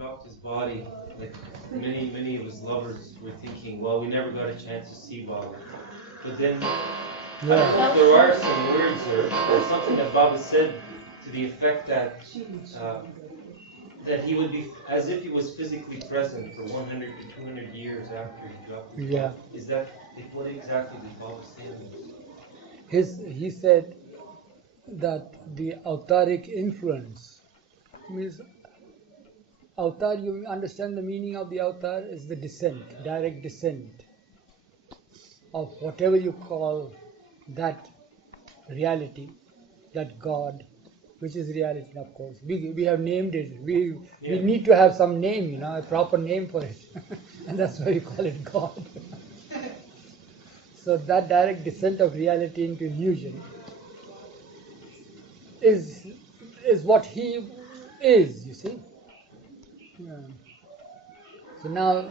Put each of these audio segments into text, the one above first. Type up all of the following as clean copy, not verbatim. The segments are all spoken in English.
dropped his body, like many of his lovers were thinking, well, we never got a chance to see Baba. But then, I don't know if there are some words or something that Baba said to the effect that that he would be as if he was physically present for 100 to 200 years after he dropped his body. Is that, like, what exactly did Baba say on this? He said that the Avataric influence means avatar, you understand the meaning of the avatar is the descent, direct descent of whatever you call that reality, that God, which is reality, of course. We have named it. We need to have some name, a proper name for it. And that's why we call it God. So that direct descent of reality into illusion is what he is, you see. Yeah. So now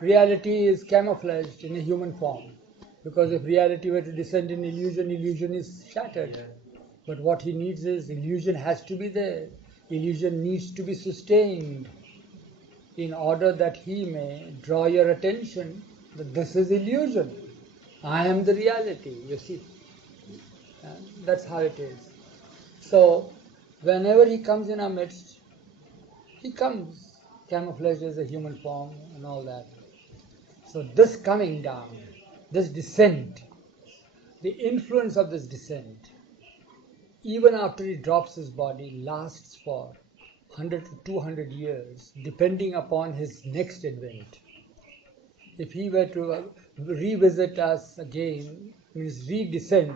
reality is camouflaged in a human form. Because if reality were to descend in illusion, illusion is shattered. Yeah. But what he needs is illusion has to be there. Illusion needs to be sustained in order that he may draw your attention that this is illusion. I am the reality, you see. And that's how it is. So, whenever he comes in our midst, he comes camouflaged as a human form and all that. So, this coming down, this descent, the influence of this descent, even after he drops his body, lasts for 100 to 200 years, depending upon his next advent. If he were to revisit us again, means re-descend,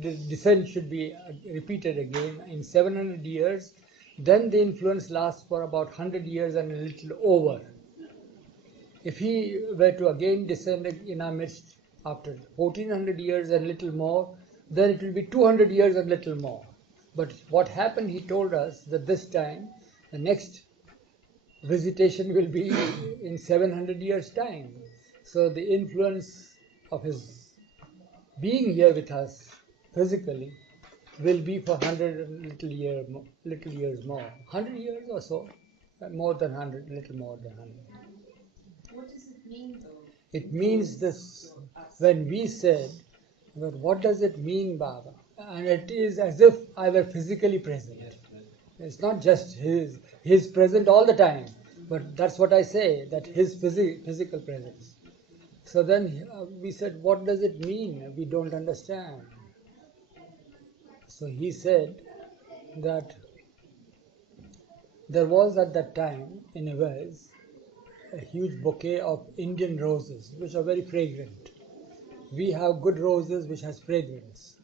the descent should be repeated again in 700 years, then the influence lasts for about 100 years and a little over. If he were to again descend in our midst after 1400 years and little more, then it will be 200 years and little more. But what happened, he told us that this time, the next visitation will be in 700 years' time. So the influence of his being here with us physically will be for 100 little years more. 100 years or so, more than 100, little more than 100. What does it mean though? It means this, when we said, but what does it mean, Baba? And it is as if I were physically present. It's not just his present all the time, but that's what I say, that his physical presence. So then we said, what does it mean? We don't understand. So he said that there was at that time in a vase a huge bouquet of Indian roses, which are very fragrant. We have good roses which has fragrance.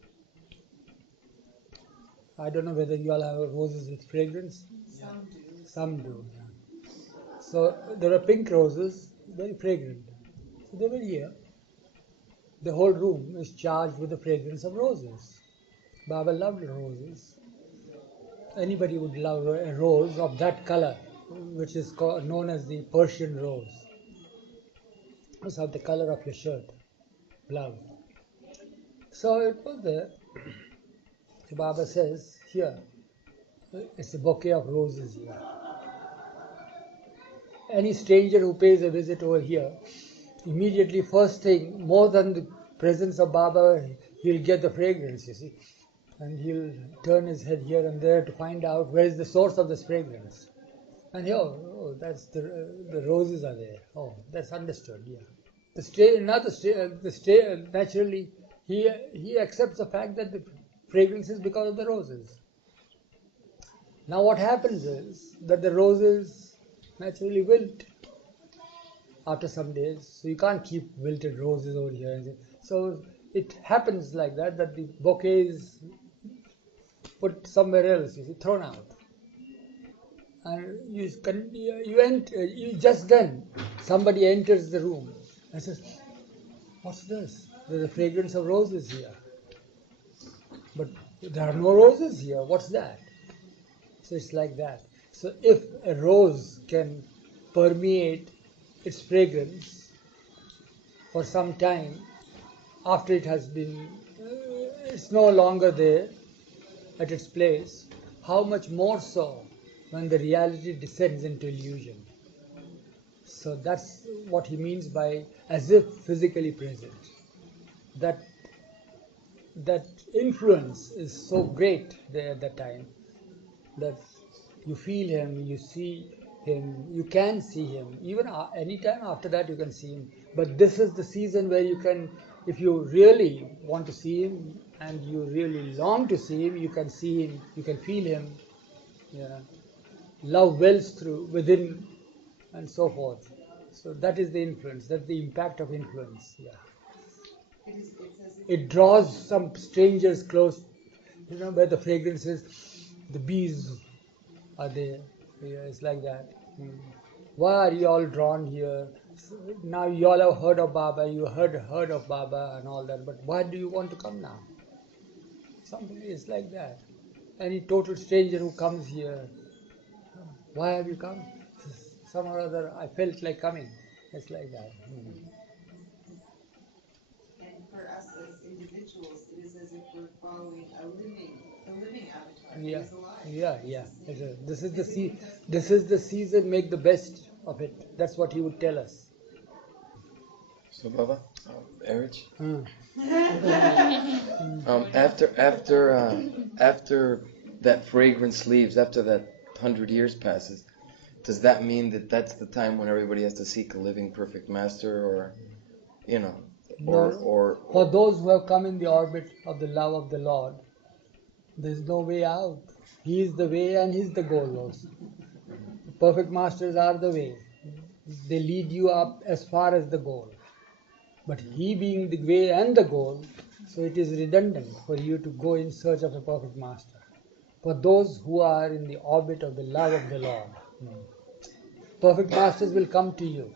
I don't know whether you all have roses with fragrance. Some do. Some do. Yeah. So there are pink roses, very fragrant. So they were here. The whole room is charged with the fragrance of roses. Baba loved roses. Anybody would love a rose of that color, which is known as the Persian rose. It's of the color of your shirt, blouse. So it was there. So Baba says, here, it's a bouquet of roses here. Any stranger who pays a visit over here, immediately first thing, more than the presence of Baba, he'll get the fragrance, you see. And he'll turn his head here and there to find out where is the source of this fragrance. And here, oh, that's the roses are there. Oh, that's understood, yeah. Naturally, he accepts the fact that the fragrance is because of the roses. Now what happens is that the roses naturally wilt after some days. So you can't keep wilted roses over here. So it happens like that the bouquet is put somewhere else, you see, thrown out. And you just then somebody enters the room and says, what's this? There's a fragrance of roses here. But there are no roses here. What's that? So it's like that. So if a rose can permeate its fragrance for some time after it has been, it's no longer there at its place, how much more so when the reality descends into illusion. So that's what he means by as if physically present. That that influence is so great there at that time that you feel him, you see him, you can see him. Even any time after that you can see him. But this is the season where you can, if you really want to see him and you really long to see him, you can see him, you can feel him. Yeah. Love wells through within and so forth. So that is the influence, that's the impact of influence. Yeah. It's as if It draws some strangers close, where the fragrance is, the bees are there. Yeah, it's like that. Why are you all drawn here? Now you all have heard of Baba, you heard of Baba and all that, but why do you want to come now? Something is like that. Any total stranger who comes here, why have you come? Somehow or other, I felt like coming. It's like that. and for us as individuals, it is as if we're following the living avatar. Yeah, He is alive. yeah. It's the same. This is the As if he has this is the season. Make the best of it. That's what he would tell us. So Baba, marriage. Hmm. After that fragrance leaves, after that 100 years passes, does that mean that that's the time when everybody has to seek a living perfect master, or or For those who have come in the orbit of the love of the Lord, there is no way out. He is the way and He is the goal also. The perfect masters are the way. They lead you up as far as the goal. But He being the way and the goal, so it is redundant for you to go in search of a perfect master. For those who are in the orbit of the love of the Lord, perfect masters will come to you.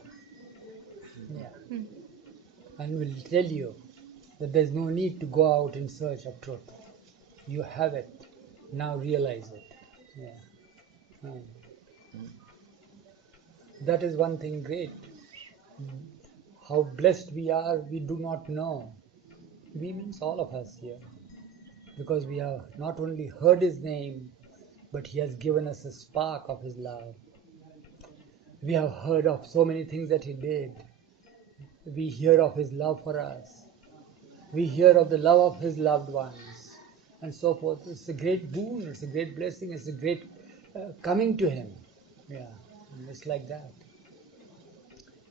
Yeah. And will tell you that there is no need to go out in search of truth. You have it. Now realize it. Yeah. That is one thing great. How blessed we are, we do not know. We means all of us here. Because we have not only heard His name, but He has given us a spark of His love. We have heard of so many things that He did. We hear of His love for us. We hear of the love of His loved ones, and so forth. It's a great boon, it's a great blessing, it's a great coming to Him. Yeah, it's like that.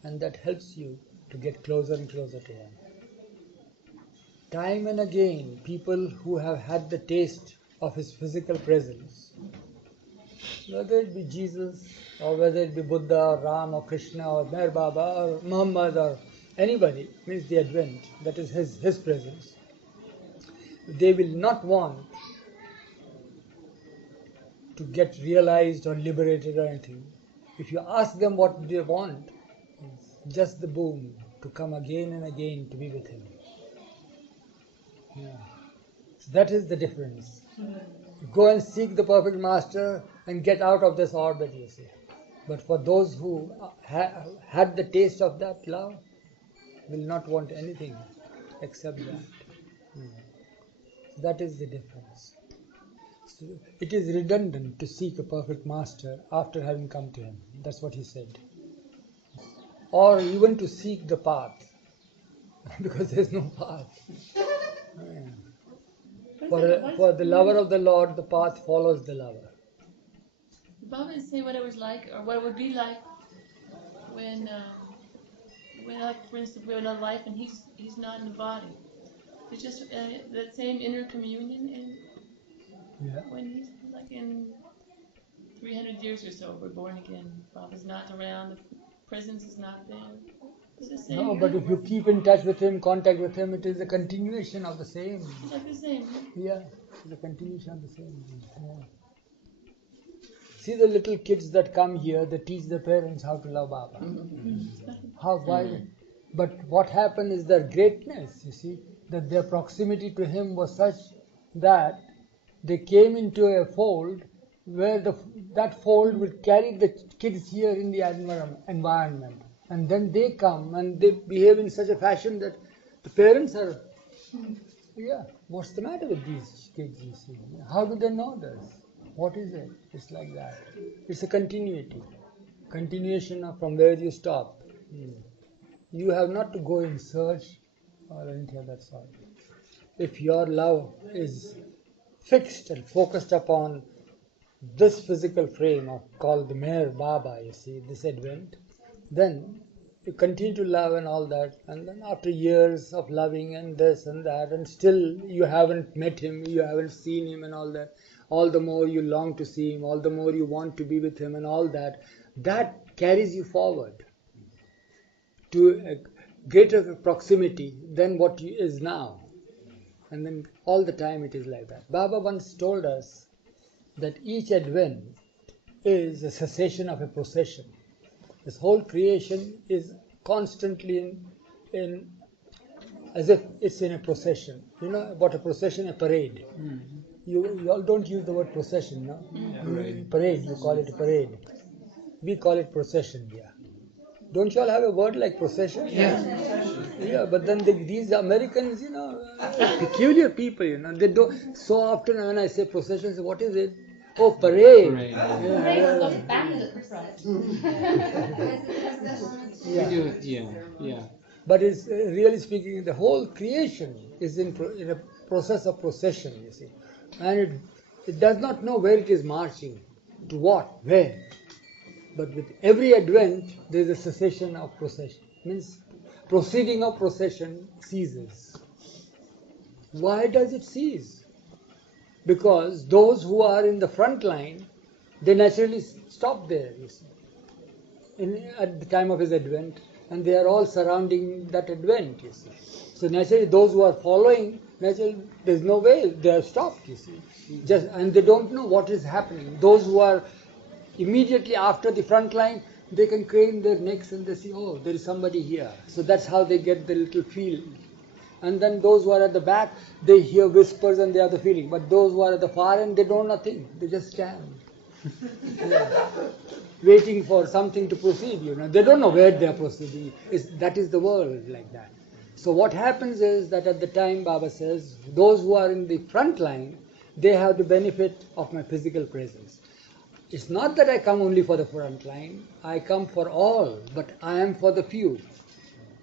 And that helps you to get closer and closer to Him. Time and again, people who have had the taste of His physical presence, whether it be Jesus, or whether it be Buddha, or Ram, or Krishna, or Meher Baba, or Muhammad, or anybody, means the Advent, that is His presence, they will not want to get realized or liberated or anything. If you ask them what they want, it's just the boon to come again and again to be with Him. Yeah. So that is the difference. Go and seek the perfect master and get out of this orbit, you see. But for those who had the taste of that love, will not want anything except that. That is the difference. So it is redundant to seek a perfect master after having come to him. That's what he said. Or even to seek the path, because there is no path. For the lover of the Lord, the path follows the lover. Baba didn't say what it was like, or what it would be like when, like, for instance, we're in a life and he's not in the body. It's just that same inner communion, and when he's like in 300 years or so, we're born again. Baba's not around, the presence is not there. It's the same. No, but if you keep in touch with him, contact with him, it is a continuation of the same. It's like the same. Yeah, it's a continuation of the same. Yeah. See the little kids that come here, they teach their parents how to love Baba. Why? But what happened is their greatness, you see, that their proximity to him was such that they came into a fold where that fold will carry the kids here in the environment. And then they come and they behave in such a fashion that the parents are, what's the matter with these kids, you see? How do they know this? What is it? It's like that. It's a continuity. continuation of from where you stop. You have not to go in search or anything of that sort. If your love is fixed and focused upon this physical frame of called the Meher Baba, you see, this advent, then you continue to love and all that, and then after years of loving and this and that, and still you haven't met him, you haven't seen him and all that, all the more you long to see him, all the more you want to be with him and all that, that carries you forward to a greater proximity than what is now. And then all the time it is like that. Baba once told us that each advent is a cessation of a procession. This whole creation is constantly in as if it's in a procession. You know about a procession, a parade. You all don't use the word procession, no? Parade, you call it a parade. We call it procession here. Don't you all have a word like procession? Yeah, but then these Americans, peculiar people, they don't. So often when I say procession, say, what is it? Oh, parade. Parade. Yeah, Parade yeah. with those banners at the front. Yeah. We do it, yeah. But it's really speaking, the whole creation is in a process of procession, you see, and it does not know where it is marching, to what, where. But with every advent, there is a cessation of procession. Means proceeding of procession ceases. Why does it cease? Because those who are in the front line, they naturally stop there, you see, at the time of his advent, and they are all surrounding that advent, you see. So naturally, those who are following, naturally, there's no way, they have stopped, you see. And they don't know what is happening. Those who are immediately after the front line, they can crane their necks and they see, oh, there is somebody here. So that's how they get the little feel. And then those who are at the back, they hear whispers and they have the feeling. But those who are at the far end, they know nothing. They just stand. Waiting for something to proceed, They don't know where they are proceeding. That is the world like that. So what happens is that at the time, Baba says, those who are in the front line, they have the benefit of my physical presence. It's not that I come only for the front line, I come for all, but I am for the few.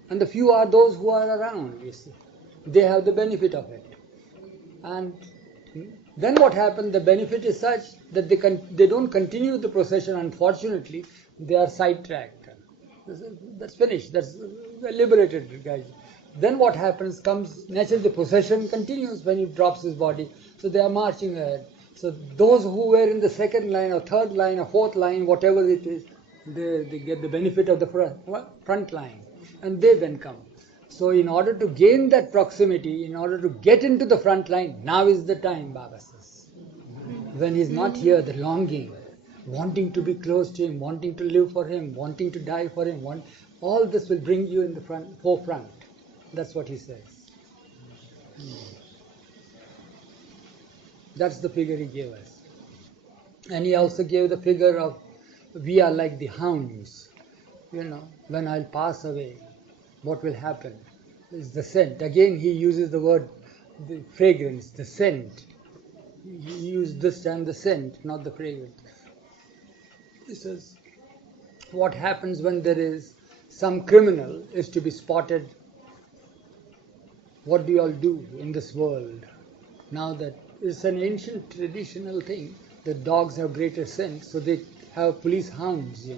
And the few are those who are around, you see. They have the benefit of it. And then what happens, the benefit is such that they don't continue the procession, unfortunately, they are sidetracked. That's finished, that's liberated, guys. Then what happens comes, naturally the procession continues when he drops his body. So they are marching ahead. So those who were in the second line or third line or fourth line, whatever it is, they get the benefit of the front line. And they then come. So in order to gain that proximity, in order to get into the front line, now is the time, Baba says. When he's not here, the longing, wanting to be close to him, wanting to live for him, wanting to die for him, all this will bring you in the forefront. That's what he says. That's the figure he gave us. And he also gave the figure of, we are like the hounds. When I'll pass away, what will happen is the scent. Again, he uses the word, the fragrance, the scent. He used this time the scent, not the fragrance. He says, what happens when there is some criminal is to be spotted? What do you all do in this world? Now that it's an ancient traditional thing, the dogs have greater scent, so they have police hounds,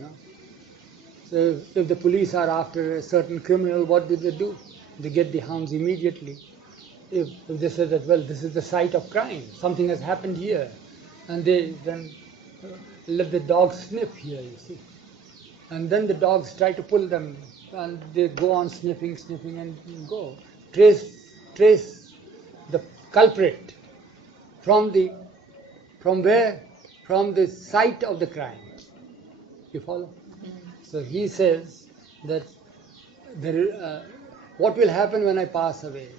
So if the police are after a certain criminal, what do? They get the hounds immediately. If they say that, well, this is the site of crime, something has happened here, and they then let the dogs sniff here, you see. And then the dogs try to pull them, and they go on sniffing and go. Trace the culprit from where? From the site of the crime. You follow? So he says that what will happen when I pass away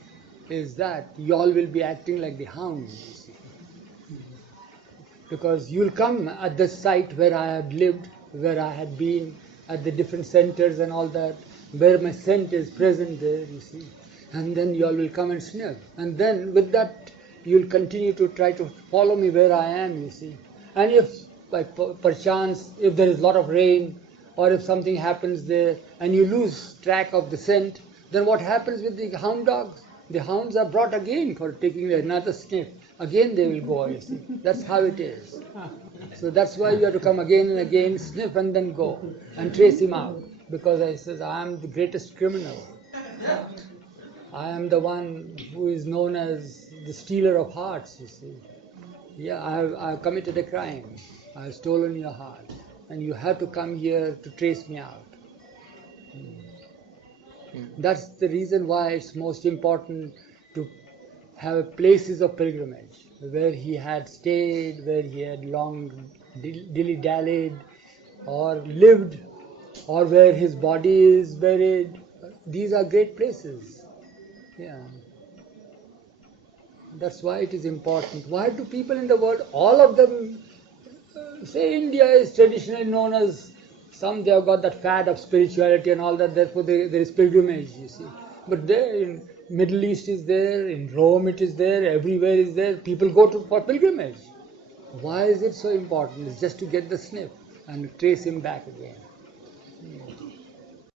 is that you all will be acting like the hounds, you see. Because you'll come at the site where I had lived, where I had been, at the different centers and all that, where my scent is present there, you see. And then you all will come and sniff. And then with that, you'll continue to try to follow me where I am, you see. And if by perchance, if there is a lot of rain, or if something happens there and you lose track of the scent, then what happens with the hound dogs? The hounds are brought again for taking another sniff. Again they will go, you see. That's how it is. So that's why you have to come again and again, sniff and then go and trace him out. Because I says, I am the greatest criminal. I am the one who is known as the stealer of hearts, you see. Yeah, I've committed a crime. I've stolen your heart. And you have to come here to trace me out. That's the reason why it's most important to have places of pilgrimage, where he had stayed, where he had long dilly-dallied, or lived, or where his body is buried. These are great places. Yeah. That's why it is important. Why do people in the world, all of them, say India is traditionally known as, some they have got that fad of spirituality and all that, therefore there is pilgrimage, you see. But there in Middle East is there, in Rome it is there, everywhere is there, people go for pilgrimage. Why is it so important? It's just to get the sniff and trace him back again.